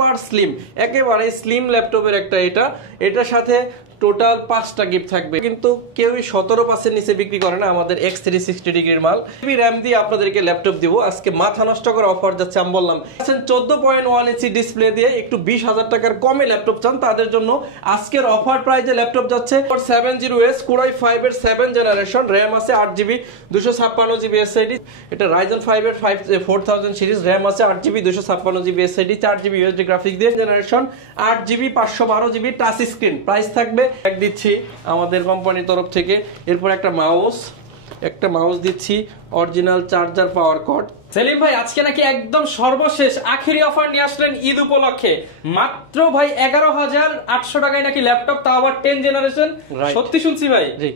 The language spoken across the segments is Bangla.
সুপার স্লিম, একেবারে স্লিম ল্যাপটপের একটা এটার সাথে টোটাল 5টা গিফট থাকবে। কিন্তু কেউই 17% নিচে বিক্রি করে না আমাদের X360 ডিগ্রির মাল। জিবি র্যাম দিয়ে আপনাদেরকে ল্যাপটপ দিব। আজকে মাথা নষ্ট করা অফার যাচ্ছে। আমি বললাম 14.1 ইঞ্চি ডিসপ্লে দিয়ে একটু 20,000 টাকার কমে ল্যাপটপ চান তাদের জন্য আজকের অফার প্রাইজে ল্যাপটপ যাচ্ছে 70S Core i5 এর 7 জেনারেশন, র্যাম আছে 8GB 256GB SSD। এটা Ryzen 5 এর 4000 সিরিজ, র্যাম আছে 8GB 256GB SSD, 4GB USD graphics দিয়ে generation, 8GB 512GB touch screen. Price থাকবে এক দিচ্ছি আমাদের কোম্পানির তরফ থেকে। এরপর একটা মাউস দিচ্ছি, original charger power cord. Selim ভাই আজকে নাকি একদম সর্বশেষ আখেরি অফার নিয়ে আসলেন ঈদ উপলক্ষে। মাত্র ভাই 11,800 টাকায় নাকি ল্যাপটপ, তাও আবার 10 জেনারেশন। সত্যি শুনছি ভাই? জি,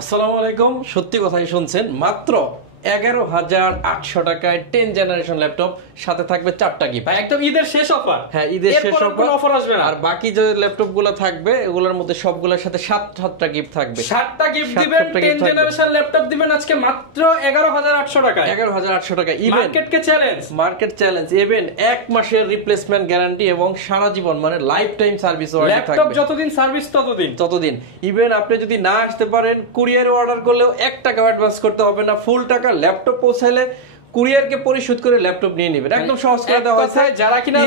আসসালামু আলাইকুম, সত্যি কথাই শুনছেন। মাত্র 11,800 টাকায় 10 জেনারেশন ল্যাপটপ, সাথে থাকবে 4টা গিফট। একদম ঈদের শেষ অফার। হ্যাঁ, ঈদের শেষ অফার আসবে না। আর বাকি যে ল্যাপটপ গুলো থাকবে এগুলোর মধ্যে সবগুলোর সাথে 7টা গিফট থাকবে। 7টা গিফট দিবেন, 10 জেনারেশন ল্যাপটপ দিবেন আজকে মাত্র 11,800 টাকায়। 11,800 টাকা। মার্কেট চ্যালেঞ্জ ইভেন 1 মাসের রিপ্লেসমেন্ট গ্যারান্টি এবং সারা জীবন মানে লাইফ টাইম সার্ভিস ওয়ারেন্টি থাকবে। ল্যাপটপ যতদিন সার্ভিস ততদিন। ইভেন আপনি যদি না আসতে পারেন কুরিয়ারে অর্ডার করলেও 1 টাকা অ্যাডভান্স করতে হবে না, ফুল টাকা ল্যাপটপ পৌঁছালে কুরিয়ারকে পরিশোধ করে ল্যাপটপ নিয়ে নেবেন। একদম সহজ করে দেওয়া হয়েছে। যারা কিনা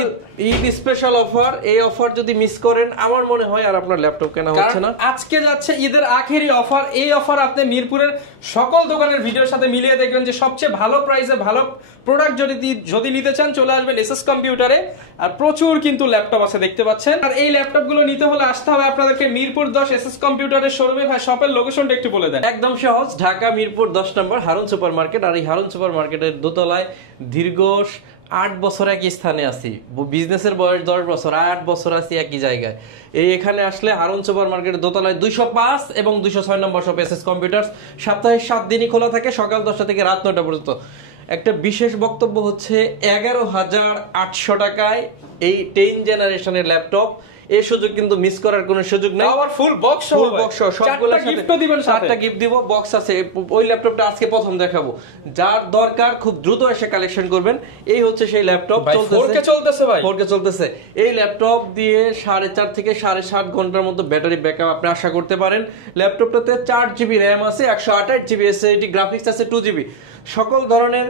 ঈদ স্পেশাল অফার, এই অফার যদি মিস করেন আমার মনে হয় আর আপনার ল্যাপটপ কেনা হচ্ছে না। আজকে যাচ্ছে ঈদের আখেরি অফার। এই অফার আপনি মিরপুরের সকল দোকানের ভিডিওর সাথে মিলিয়ে দেখবেন যে সবচেয়ে ভালো প্রাইসে ভালো প্রোডাক্ট যদি নিতে চান চলে আসবেন এসএস কম্পিউটারে। আর প্রচুর কিন্তু ল্যাপটপ আছে দেখতে পাচ্ছেন। আর এই ল্যাপটপ গুলো নিতে হলে আসতে হবে আপনাদেরকে মিরপুর 10 এসএস কম্পিউটারের শোরুমে। ভাই শপের লোকেশনটা একটু বলে দেন। একদম সহজ, ঢাকা মিরপুর 10 নম্বর হারুন সুপার মার্কেট। আর এই হারুন সুপার মার্কেটের দোতলায় দীর্ঘ 8 বছর একই স্থানে আছি। বিজনেসের বয়স 10 বছর, 8 বছর আছি একই জায়গায়। এখানে আসলে হারুন সুপার মার্কেটের দোতলায় 205 এবং 206 নম্বর শপ এসএস কম্পিউটার্স। সপ্তাহে 7 দিনই খোলা থাকে, সকাল 10টা থেকে রাত 9টা পর্যন্ত। একটা বিশেষ বক্তব্য হচ্ছে 11,800 টাকায় এই 10 জেনারেশনের ল্যাপটপ। এই সুযোগ কিন্তু মিস করার কোনো সুযোগ নেই। আবার ফুল বক্স সবগুলোর সাথে গিফট দিবেন, 4টা গিফট দিব, বক্স আছে। ওই ল্যাপটপটা আজকে প্রথম দেখাবো, যার দরকার খুব দ্রুত এসে কালেকশন করবেন। এই হচ্ছে সেই ল্যাপটপ। 4K চলতেছে। এই ল্যাপটপ দিয়ে 4.5 থেকে 7.5 ঘন্টার মতো ব্যাটারি ব্যাকআপ আপনি আশা করতে পারেন। ল্যাপটপটাতে 4GB র্যাম আছে, 128GB SSD, গ্রাফিক্স আছে 2GB। সকল ধরনের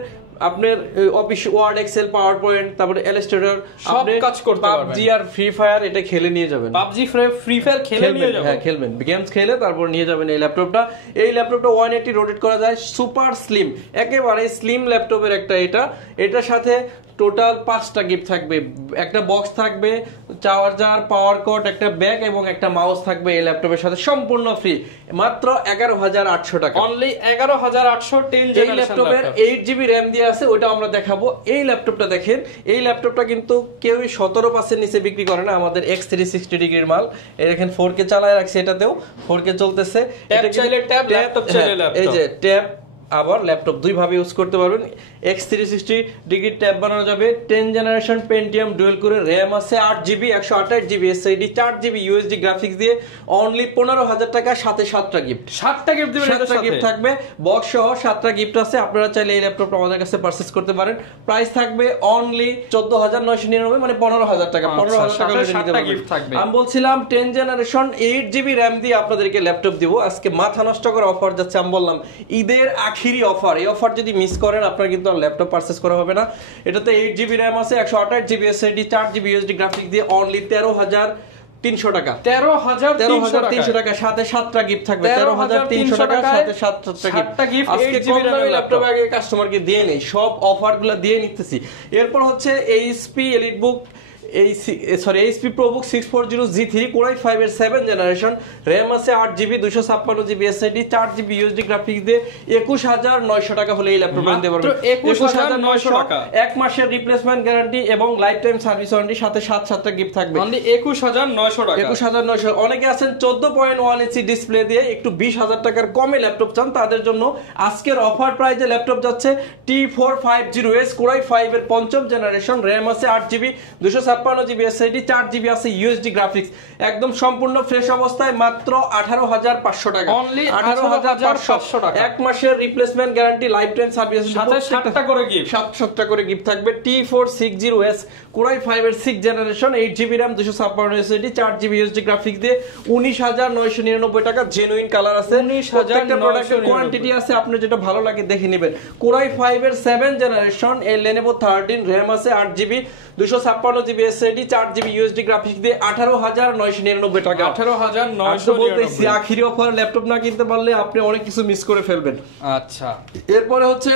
আপনার Office Word, Excel, PowerPoint, তারপরে ইলাস্ট্রেটর, সব কাজ করতে পারবেন। PUBG আর ফ্রি ফায়ার এটা খেলে নিয়ে যাবেন। PUBG ফ্রি ফায়ার খেলে নিয়ে যাবেন। হ্যাঁ, খেলবেন, গেমস খেলে তারপর নিয়ে যাবেন এই ল্যাপটপটা। এই ল্যাপটপটা 180 রোটেট করা যায়, সুপার স্লিম, একেবারে স্লিম ল্যাপটপের একটা এটার সাথে টোটাল 5টা গিফট থাকবে। একটা বক্স থাকবে, চার্জার, পাওয়ার কর্ড, একটা ব্যাগ এবং একটা মাউস থাকবে এই ল্যাপটপের সাথে, সম্পূর্ণ ফ্রি। মাত্র 11,800 টাকা। অনলি 11,800 10 এই ল্যাপটপের 8GB র্যাম দিয়ে আছে, ওটা আমরা দেখাবো। এই ল্যাপটপটা দেখেন, এই ল্যাপটপটা কিন্তু কেউই 17% নিচে বিক্রি করে না আমাদের X360 ডিগ্রির মাল। এই দেখেন 4K চালায় রাখছে, এটাতেও 4K চলতেছে। এটা চাইলে ট্যাব, ল্যাপটপ চাইলে ল্যাপটপ। এই যে ট্যাব আবার ল্যাপটপ দুই ভাবে ইউজ করতে পারবেন। X360 ডিগ্রি ট্যাব বানানো যাবে। 10 জেনারেশন পেন্টিয়াম ডুয়েল কোরে, র্যাম আছে 8GB 128GB SSD, 4GB USD graphics দিয়ে অনলি 15,000 টাকা, সাথে 7টা গিফট। 7টা গিফট দিবেন, 7টা গিফট থাকবে, বক্স সহ 7টা গিফট আছে। আপনারা চাইলে এই ল্যাপটপটা আমাদের কাছে পারচেজ করতে পারেন। প্রাইস থাকবে অনলি 14,999, মানে 15,000 টাকা। 15,000 টাকা নিতে পারবেন। আমি বলছিলাম 10 জেনারেশন 8GB র্যাম দিয়ে আপনাদেরকে ল্যাপটপ দিব। আজকে মাথা নষ্ট করা অফার যাচ্ছে। আমি বললাম ঈদের আখেরি অফার। এই অফার যদি মিস করেন আপনার কিন্তু ল্যাপটপ পারচেজ করা হবে না। এটাতে 8GB র্যাম আছে, 128GB SSD, 4GB USD graphics দিয়ে অনলি 13,300 টাকা। 13,300 টাকা, সাথে 7টা গিফট থাকবে। 13,300 টাকা, সাথে 7টা গিফট। আজকে কম দামি ল্যাপটপ আগে কাস্টমারকে দিয়ে নেই, সব অফারগুলো দিয়ে নিতেছি। এরপর হচ্ছে HP EliteBook HP ProBook 640 G3 Core i5 এর 7 জেনারেশন, র্যাম আছে 8GB 256GB SSD, 4GB USD graphics দিয়ে 21,900 টাকা হলে এই ল্যাপটপ নিতে পারবেন। 21,900 টাকা, 1 মাসের রিপ্লেসমেন্ট গ্যারান্টি এবং লাইফ টাইম সার্ভিস ওয়ারেন্টি, সাথে 7টা গিফট থাকবে। অনলি 21,900 টাকা। 21,900। অনেকে আছেন 14.1 ইঞ্চি ডিসপ্লে দিয়ে একটু 20,000 টাকার কমে ল্যাপটপ চান তাদের জন্য আজকের অফার প্রাইজে ল্যাপটপ যাচ্ছে T450S Core i5 এর 5ম জেনারেশন, র্যাম আছে 8GB 256 256GB SSD 4GB আছে ইউএসডি গ্রাফিক্স, একদম সম্পূর্ণ ফ্রেশ অবস্থায় মাত্র 18,500 টাকা, অনলি 18,500 টাকা। এক মাসের replacement guarantee, life time service, সাথে 7টা করে গিফট, 7টা করে গিফট থাকবে। T460S Core i5 এর 6th generation, 8GB RAM, 256 SSD, 4GB USD graphics দিয়ে 19,999 টাকা। জেনুইন কালার আছে, 19,999 কোয়ান্টিটি আছে, আপনার যেটা ভালো লাগে দেখে নেবেন। Core i5 এর 7th জেনারেশন, এই Lenovo 13, RAM আছে 8GB, 256GB SSD, 4GB USD graphics দিয়ে 18,999 টাকা। 18,999। আখিরি অফার, ল্যাপটপ না কিনতে পারলে আপনি অনেক কিছু মিস করে ফেলবেন। আচ্ছা, এরপরে হচ্ছে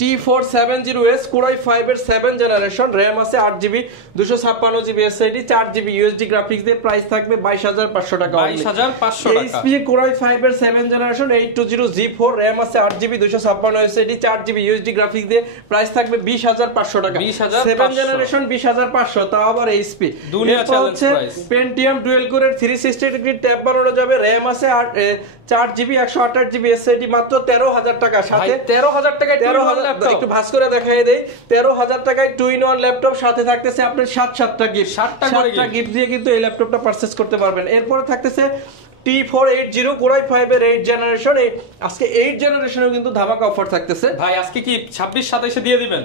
T470S Core i5 এর 7th জেনারেশন, RAM আছে 8GB, 256GB SSD, 4GB USD graphics দিয়ে প্রাইস থাকবে 22,500 টাকা। 22,500 টাকা। HP Core i5 এর 7th জেনারেশন, 820G4, RAM আছে 8GB, 256 SSD, 4GB USD graphics দিয়ে প্রাইস থাকবে 20,500 টাকা। 20,500 7th জেনারেশন 20,500, তাও আবার HP। দুনিয়া চ্যালেঞ্জ প্রাইস। Pentium ডুয়াল কোরের 360 ডিগ্রি ট্যাব বানানো যাবে, RAM আছে 4GB, 128GB SSD, মাত্র 13,000 টাকা। সাথে 13,000 টাকায় 13,000 একটু ভাঁজ করে দেখাই দেই, 13,000 টাকায় 2-in-1 ল্যাপটপ, সাথে থাকতেছে আপনার 7টা গিফট, 7টা গিফট দিয়ে কিন্তু এই ল্যাপটপটা পারচেজ করতে পারবেন। এরপরে থাকতেছে T480 Core i5 এর 8th জেনারেশন, আজকে 8th জেনারেশনেও কিন্তু ধামাকা অফার থাকতেছে ভাই। আজকে কি 26-27 দিয়ে দিবেন?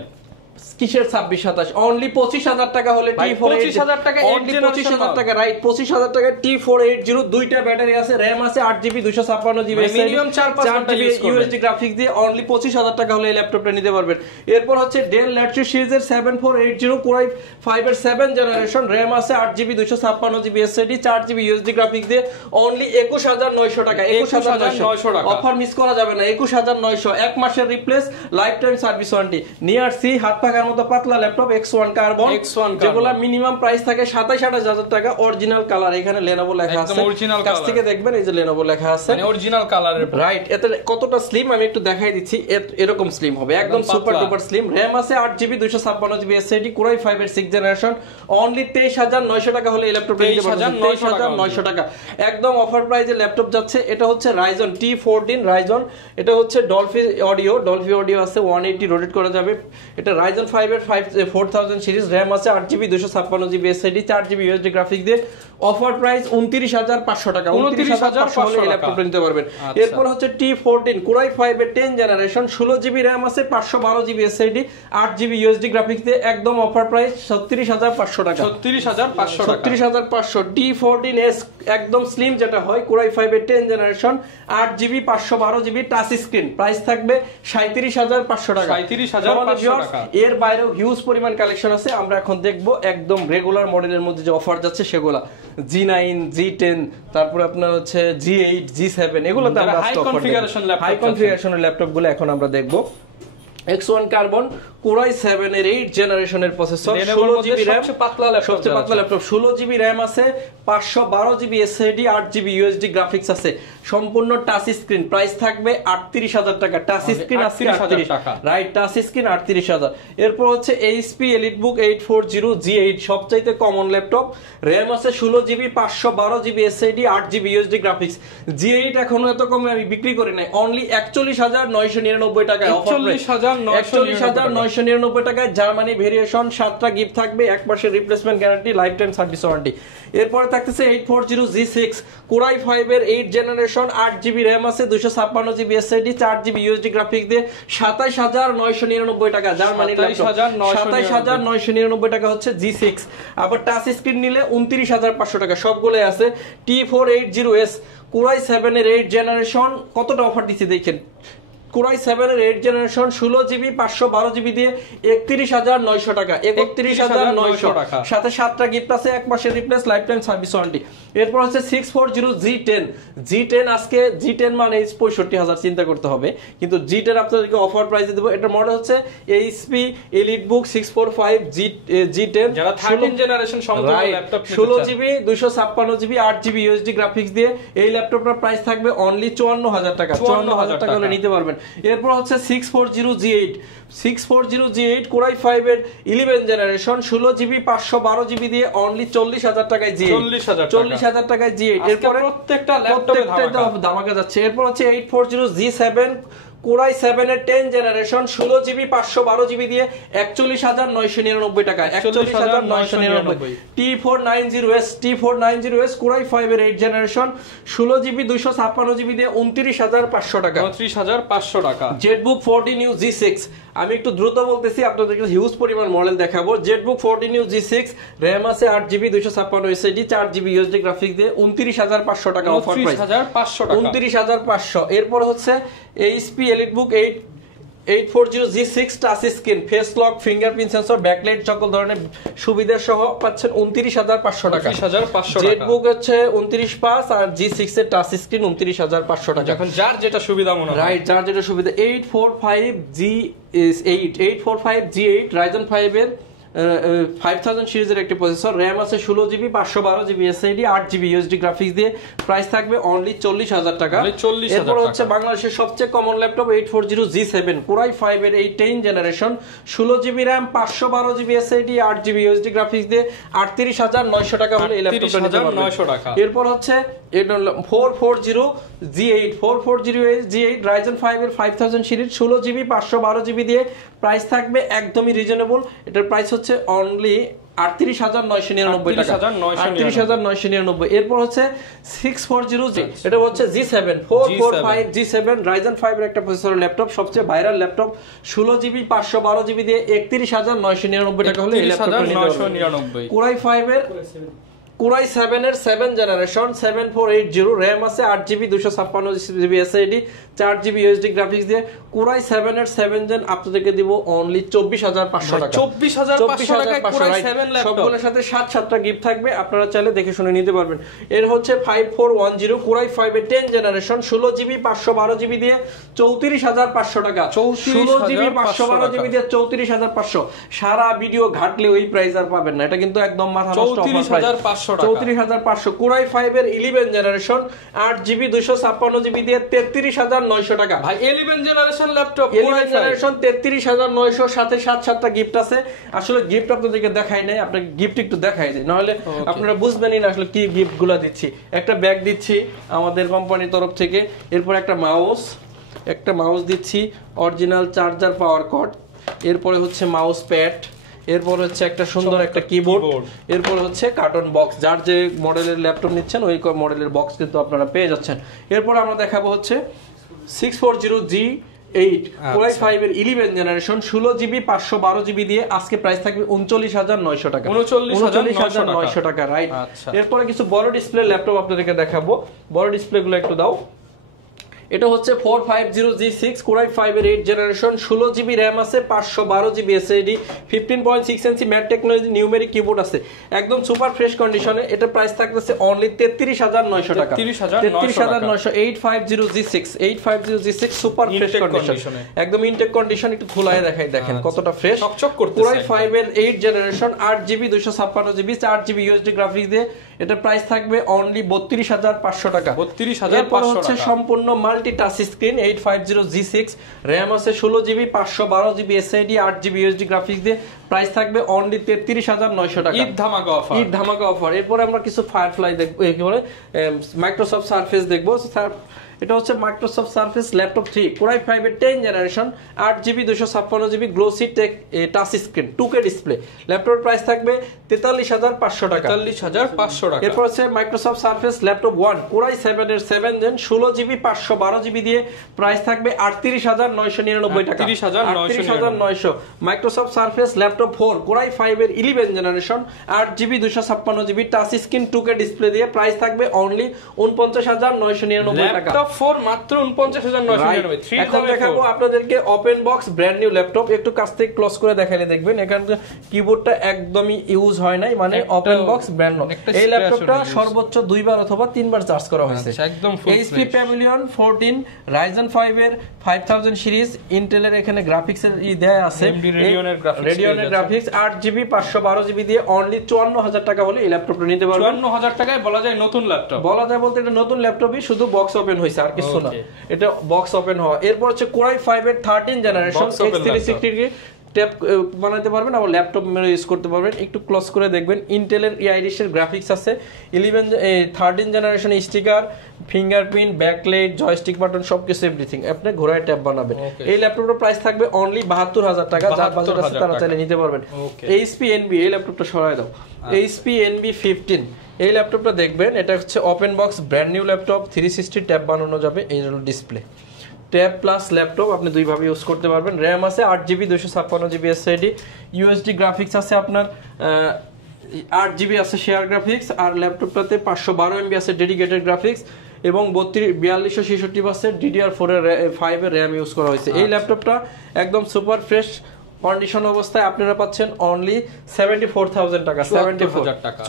কিসের 26-27? অনলি 25,000 টাকা হলে T480, 25,000 টাকা, অনলি 25,000 টাকা, রাইট 25,000 টাকা। T480 দুইটা ব্যাটারি আছে, RAM আছে 8GB, 256GB, minimum 4-5 USD graphics দিয়ে অনলি 25,000 টাকা হলে এই ল্যাপটপটা নিতে পারবেন। এরপর হচ্ছে Dell Latitude সিরিজের 7480 Core i5 এর 7th জেনারেশন, RAM আছে 8GB, 256GB SSD, 4GB USD graphics দিয়ে অনলি 21,900 টাকা। 21,900 টাকা অফার মিস করা যাবে না। 21,900, এক মাসের replace, life time service warranty নিয়ে আসছি। হাত পাখার মতো পাতলা ল্যাপটপ X1 কার্বন, যেগুলো মিনিমাম প্রাইস থাকে 27,000 টাকা। অরিজিনাল কালার, এখানে Lenovo লেখা আছে, কাছ থেকে দেখবেন এই যে Lenovo লেখা আছে, মানে অরিজিনাল কালারের, রাইট। এতে কতটা স্লিম আমি একটু দেখাই দিচ্ছি, এরকম স্লিম হবে, একদম সুপার ডুপার স্লিম। RAM আছে 8GB, 256GB SSD, Core i5 এর 6th জেনারেশন, অনলি 23,900 টাকা হলে এই ল্যাপটপটা নিতে পারবেন। 23,900 টাকা একদম অফার প্রাইসে ল্যাপটপ যাচ্ছে। এটা হচ্ছে Ryzen T14 Ryzen, এটা হচ্ছে ডলফি অডিও আছে, 180 রোটেট করা যাবে। এটা Ryzen 5 এর 4000 সিরিজ, RAM আছে 8GB, 256GB SSD, 4GB USD graphics দিয়ে অফার প্রাইস 29,500 টাকা। 29,500 হলে এই ল্যাপটপটা নিতে পারবেন। এরপর হচ্ছে T14 Core i5 এর 10th জেনারেশন, 16GB RAM আছে, 512GB SSD, 8GB USD graphics দিয়ে একদম অফার প্রাইস 36,500 টাকা। 36,500 T14S একদম স্লিম যেটা হয়, Core i5 এর 10th generation, 8GB, 512GB touch screen, price থাকবে 37,500 টাকা। 37,500 টাকা। এর বাইরেও হিউজ পরিমাণ কালেকশন আছে, আমরা এখন দেখবো একদম রেগুলার মডেলের মধ্যে যে অফার যাচ্ছে সেগুলা। G9, G10, তারপর আপনার হচ্ছে G8, G7, এগুলোতে আমরা হাই কনফিগারেশনের ল্যাপটপগুলো এখন আমরা দেখবো। X1 কার্বন Core i7 এর 8th জেনারেশনের প্রসেসর, 16GB RAM, সবচেয়ে পাতলা ল্যাপটপ, 16GB RAM আছে, 512GB SSD, 8GB USD graphics আছে, সম্পূর্ণ টাচ স্ক্রিন, প্রাইস থাকবে 38,000 টাকা। টাচ স্ক্রিন 38,000 টাকা, রাইট, টাচ স্ক্রিন 38,000। এরপর হচ্ছে HP EliteBook 840 G8, সবচাইতে কমন ল্যাপটপ, RAM আছে 16GB, 512GB SSD, 8GB USD graphics. G8 এখনো এত কমে আমি বিক্রি করি নাই, অনলি 41,999 টাকায় অফার, 41,999 টাকায়। জার্মানি ভেরিয়েশন, 7টা গিফট থাকবে, এক মাসের replacement guarantee, life time service warranty. এরপরে থাকতেছে 840 G6 Core i5 এর 8th জেনারেশন, 8GB RAM আছে, 256GB SSD, 4GB USD graphics দিয়ে 27,999 টাকা। জার্মানি ল্যাপটপ 27,999 টাকা হচ্ছে G6। আবার টাচ স্ক্রিন নিলে 29,500 টাকা। সবগুলোই আছে। T480S Core i7 এর 8th জেনারেশন, কতটা অফার দিচ্ছে দেখেন। Core i7 এর 8th জেনারেশন, 16GB, 512GB দিয়ে 31,900 টাকা। 31,900 টাকা, সাথে 7টা গিফট আছে, এক মাসের replace, life time service warranty. এরপর হচ্ছে 640 G10 আজকে G10 মানে 65,000 চিন্তা করতে হবে, কিন্তু G10 আপনাদেরকে অফার প্রাইসে দেব। এটার মডেল হচ্ছে HP EliteBook 645 G10, যারা 13 জেনারেশন সমতুল্য ল্যাপটপ নিতে চান, 16GB, 256GB, 8GB USD graphics দিয়ে এই ল্যাপটপটার প্রাইস থাকবে অনলি 54,000 টাকা। 54,000 টাকা হলে নিতে পারবেন। এরপর হচ্ছে 640 G8 Core i5 এর 11th জেনারেশন, 16GB, 512GB দিয়ে অনলি 40,000 টাকায় G8, 40,000 টাকায় G8। এরপর প্রত্যেকটা ল্যাপটপে ধামাকা যাচ্ছে। এরপর হচ্ছে 840 G7 কোরাই 7 এর 10 জেনারেশন 16GB 512GB দিয়ে 41,999 টাকা, 41,999। T490S কোরাই 5 এর 8 জেনারেশন 16GB 256GB দিয়ে 29,500 টাকা, 29,500 টাকা। জেটবুক 14 নিউ G6, আমি একটু দ্রুত বলতেছি আপনাদেরকে হিউজ পরিমাণ মডেল দেখাবো। জেটবুক 14 নিউ G6 র‍্যাম আছে 8GB 256 SSD 4GB USD graphics দিয়ে 29,500 টাকা অফার প্রাইস, 29,500 টাকা, 29,500। এরপর হচ্ছে HP EliteBook 840 G6 touch screen, face lock, fingerprint sensor, backlight সকল ধরনের সুবিধা সহ পাচ্ছেন 29,500 টাকা, 29,500 টাকা। জেটবুক হচ্ছে 29,500 আর G6 এর টাচ স্ক্রিন 29,500 টাকা। এখন যার যেটা সুবিধা মনে হয়, রাইট, যার যেটা সুবিধা। 845G8 Ryzen 5 এর 5000 সিরিজের একটি প্রসেসর, র‍্যাম আছে 16GB 512GB SSD 8GB USD graphics দিয়ে প্রাইস থাকবে অনলি 40,000 টাকা। এরপর হচ্ছে বাংলাদেশের সবচেয়ে কমন ল্যাপটপ 840 G7 কোরাই 5 এর 10 generation 16GB RAM 512GB SSD 8GB USD graphics দিয়ে 38,900 টাকা হলে এই ল্যাপটপটা নিতে পারবেন। 39,900 টাকা। এরপর হচ্ছে 440 G8 Ryzen 5 এর 5000 সিরিজ 16GB 512GB দিয়ে প্রাইস থাকবে একদমই রিজনেবল, এটার প্রাইস হচ্ছে অনলি 38,999 টাকা, 38,999। এরপর হচ্ছে 640G, এটা হচ্ছে G7 445 G7 Ryzen 5 এর একটা প্রসেসর ল্যাপটপ, সবচেয়ে ভাইরাল ল্যাপটপ 16GB 512GB দিয়ে 31,999 টাকা হলে এই ল্যাপটপটা নিতে পারবেন। কোরাই 7 এর 7 জেনারেশন 7480 র‍্যাম আছে 8GB 256GB SSD 4GB USD graphics দিয়ে কোরাই 7 এর 7 জেন আপনাদেরকে দিব অনলি 24,500 টাকা, 24,500 টাকায় কোরাই 7 ল্যাপটপ, সবগুলোর সাথে 7টা গিফট থাকবে, আপনারা চাইলে দেখে শুনে নিতে পারবেন। এর হচ্ছে 5410 কোরাই 5 এর 10 জেনারেশন 16GB 512GB দিয়ে 34,500 টাকা, 16GB 512GB দিয়ে 34,500। সারা ভিডিও ঘাটলে ওই প্রাইস আর পাবেন না, এটা কিন্তু একদম মাথা নষ্ট অফার প্রাইস, 34,500। কোরাই 5 এর 11 জেনারেশন 8GB 256GB দিয়ে 33,900 টাকা। ভাই 11 জেনারেশন ল্যাপটপ কোরাই জেনারেশন 33,900, সাথে 7টা গিফট আছে। আসলে গিফট আপনাদেরকে দেখাই নাই, আপনাকে গিফট একটু দেখাই দিই, নাহলে আপনারা বুঝবেনই না আসলে কি গিফট গুলা দিচ্ছি। একটা ব্যাগ দিচ্ছি আমাদের কোম্পানির তরফ থেকে, এরপর একটা মাউস দিচ্ছি, অরিজিনাল চার্জার পাওয়ার কর্ড, এরপরে হচ্ছে মাউস প্যাড, এরপর হচ্ছে একটা সুন্দর একটা কিবোর্ড, এরপর হচ্ছে কার্টন বক্স। যার যে মডেলের ল্যাপটপ নিচ্ছেন ওই মডেলের বক্স কিন্তু আপনারা পেয়ে যাচ্ছেন। এরপর আমরা দেখাবো হচ্ছে 640G8 কোরাই 5 এর 11 জেনারেশন 16GB 512GB দিয়ে আজকে প্রাইস থাকবে 39,900 টাকা, 39,900 টাকা। রাইট, এরপরে কিছু বড় ডিসপ্লে ল্যাপটপ আপনাদেরকে দেখাবো, বড় ডিসপ্লে গুলো একটু দাও। এটা হচ্ছে 450G6 কোরাই 5 এর 8 জেনারেশন 16GB র‍্যাম আছে 512GB SSD 15.6 ইঞ্চি ম্যাট টেকনোলজি নিউমেরিক কিবোর্ড আছে, একদম সুপার ফ্রেশ কন্ডিশনে। এটা প্রাইস থাকতেছে অনলি 33,900 টাকা, 33,900। 850G6 সুপার ফ্রেশ কন্ডিশন, একদম ইনটেক কন্ডিশন। একটু খোলায় দেখাই, দেখেন কতটা ফ্রেশ চকচক করতেছে। কোরাই 5 এর 8 generation 8GB 256GB 4GB USD graphics দিয়ে এটা প্রাইস থাকবে অনলি 32,500 টাকা, 32,500 হচ্ছে সম্পূর্ণ multi touch screen 850G6 RAM আছে 16GB 512GB SSD 8GB USD graphics দিয়ে প্রাইস থাকবে অনলি 33,900 টাকা, ঈদ ধামাকা অফার। এরপর আমরা কিছু ফায়ারফ্লাই দেখবো, কি বলে মাইক্রোসফট সারফেস দেখবো। এটা হচ্ছে মাইক্রোসফট সারফেস ল্যাপটপ 3 কোরাই 5 এর 10 generation 8GB 256GB glossy tech touch screen 2K display, ল্যাপটপের প্রাইস থাকবে 43,500 টাকা, 43,500 টাকা। এরপর হচ্ছে মাইক্রোসফট সারফেস ল্যাপটপ 1 কোরাই 7 এর 7 জেন 16GB 512GB দিয়ে প্রাইস থাকবে 38,999 টাকা, 38,900। মাইক্রোসফট সারফেস ল্যাপটপ 4 কোরাই 5 এর 11 generation 8GB 256GB touch screen 2K display দিয়ে প্রাইস থাকবে অনলি 49,999 টাকা, 4 মাত্র 49,999। এখন দেখাবো আপনাদেরকে open box brand new laptop, একটু কাছ থেকে ক্লোজ করে দেখালে দেখবেন এখানে কিবোর্ডটা একদমই ইউজ হয় নাই, মানে ওপেন বক্স ব্র্যান্ড নো। এই ল্যাপটপটা সর্বোচ্চ 2 বার অথবা 3 বার চার্জ করা হয়েছে, একদম HP Pavilion 14 Ryzen 5 এর 5000 সিরিজ, ইন্টেলের এখানে গ্রাফিক্স এর দেয়া আছে, রেডিয়নের গ্রাফিক্স 8GB 512GB দিয়ে অনলি 54,000 টাকা হলে এই ল্যাপটপটা নিতে পারবেন। 54,000 টাকায় বলা যায় নতুন ল্যাপটপ, বলা যায় বলতে এটা নতুন ল্যাপটপই, শুধু বক্স ওপেন হইছে আর কিছু না, এটা বক্স ওপেন হওয়া। এরপর হচ্ছে কোরাই 5 এর 13 জেনারেশন X360 ট্যাব বানাতে পারবেন, আবার ল্যাপটপ ইউজ করতে পারবেন। একটু ক্লোজ করে দেখবেন, ইন্টেলের আইরিশের গ্রাফিক্স আছে, 13 generation sticker, fingerprint, backlight, joystick button সবকিছু এভরিথিং আপনি ঘোড়ায় ট্যাব বানাবেন। এই ল্যাপটপটার প্রাইস থাকবে অনলি 72,000 টাকা, যার বাজেট আছে তারা চাইলে নিতে পারবেন। এইচপি এনবি, এই ল্যাপটপটা সরায় দাও, এইচপি এনবি 15 এই ল্যাপটপটা দেখবেন, এটা হচ্ছে open box brand new laptop, 360 tab বানানো যাবে। এই হলো ডিসপ্লে, ট্যাব প্লাস ল্যাপটপ আপনি দুইভাবে ইউজ করতে পারবেন। র্যাম আছে 8GB 256GB SSD, USD graphics আছে আপনার 8GB আছে শেয়ার গ্রাফিক্স, আর ল্যাপটপটাতে 512MB আছে ডেডিকেটেড গ্রাফিক্স এবং 4266% DDR4 এর 5 এর র্যাম ইউজ করা হয়েছে। এই ল্যাপটপটা একদম সুপার ফ্রেশ কন্ডিশন অবস্থায় আপনারা পাচ্ছেন অনলি 74,000 টাকা,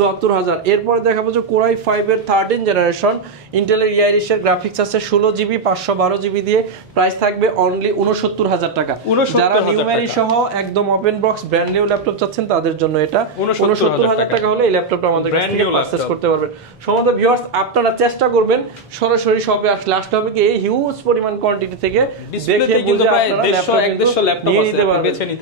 74,000। এরপরে দেখাবো যে কোরাই 5 এর 13 জেনারেশন ইন্টেলের আইরিশের গ্রাফিক্স আছে 16GB 512GB দিয়ে, প্রাইস থাকবে অনলি 69,000 টাকা। যারা নিউমেরি সহ একদম open box brand new laptop চাচ্ছেন তাদের জন্য এটা 69,000 টাকা হলে এই ল্যাপটপটা আমাদের কাছ থেকে পারচেজ করতে পারবেন। সমস্ত ভিউয়ার্স আপনারা চেষ্টা করবেন সরাসরি শপে আসলে, আসতে হবে কি এই হিউজ পরিমাণ কোয়ান্টিটি থেকে দেখে কিন্তু প্রায় 150 ল্যাপটপ আছে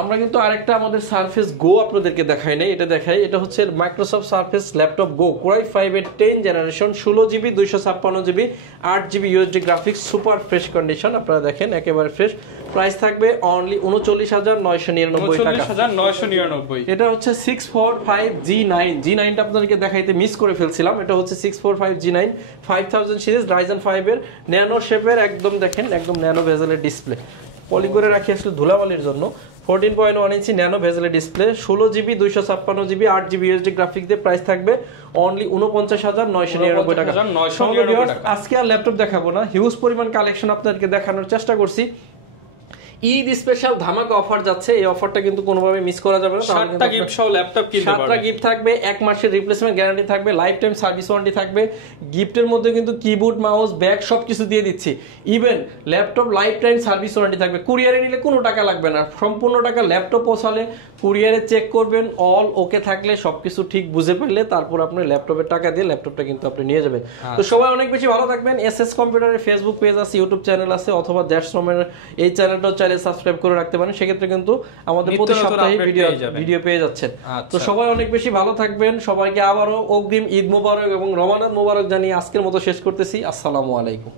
আমরা কিন্তু আরেকটা আমাদের সারফেস গো আপনাদেরকে দেখাই নাই, এটা দেখাই। এটা হচ্ছে মাইক্রোসফট সারফেস ল্যাপটপ গো, কোরাই 5 এর 10 generation, 16GB 256GB 8GB USD graphics, super fresh condition আপনারা দেখেন একেবারে ফ্রেশ। প্রাইস থাকবে অনলি 39,999 টাকা, 39,999। এটা হচ্ছে 645G9 টা আপনাদেরকে দেখাইতে মিস করে ফেলছিলাম। এটা হচ্ছে 645G9 5000 সিরিজ রাইজেন 5 এর ন্যানো শেপের, একদম দেখেন একদম ন্যানো ভেজেলের ডিসপ্লে, পলি করে রাখি আসলে ধুলাবালির জন্য। 14.1 ইঞ্চি ন্যানো ভেজেলের display, 16GB 256GB 8GB USD graphics দিয়ে প্রাইস থাকবে অনলি 49,999 টাকা। আজকে আর ল্যাপটপ দেখাবো না, হিউজ পরিমাণ কালেকশন আপনাদেরকে দেখানোর চেষ্টা করছি। ঈদ স্পেশাল ধামাকা অফার যাচ্ছে, এই অফারটা কিন্তু কোনোভাবে মিস করা যাবে না। 7টা গিফট সহ ল্যাপটপ কিনতে পারবেন, 7টা গিফট থাকবে, 1 মাসের রিপ্লেসমেন্ট গ্যারান্টি থাকবে, লাইফ টাইম সার্ভিস ওয়ারেন্টি থাকবে। গিফটের মধ্যে কিন্তু কিবোর্ড, মাউস, ব্যাগ সবকিছু দিয়ে দিচ্ছি। Even laptop life time service warranty থাকবে। কুরিয়ারে নিলে কোনো টাকা লাগবে না, সম্পূর্ণ টাকা ল্যাপটপ পৌঁছালে কুরিয়ারে চেক করবেন, অল ওকে থাকলে সবকিছু ঠিক বুঝে পেলে তারপর আপনি ল্যাপটপের টাকা দিয়ে ল্যাপটপটা কিন্তু আপনি নিয়ে যাবেন। তো সবাই অনেক বেশি ভালো থাকবেন। এসএস কম্পিউটারের ফেসবুক পেজ আছে, ইউটিউব চ্যানেল আছে, অথবা দ্যাটসরমের এই চ্যানেলটাও চাইলে সাবস্ক্রাইব করে রাখতে পারেন, সেক্ষেত্রে কিন্তু আমাদের প্রতি সপ্তাহে ভিডিও পেয়ে যাচ্ছেন। তো সবাই অনেক বেশি ভালো থাকবেন। সবাইকে আবারও অগ্রিম ঈদ মোবারক এবং রমাদান মোবারক জানিয়ে আজকের মতো শেষ করতেছি। আসসালামু আলাইকুম।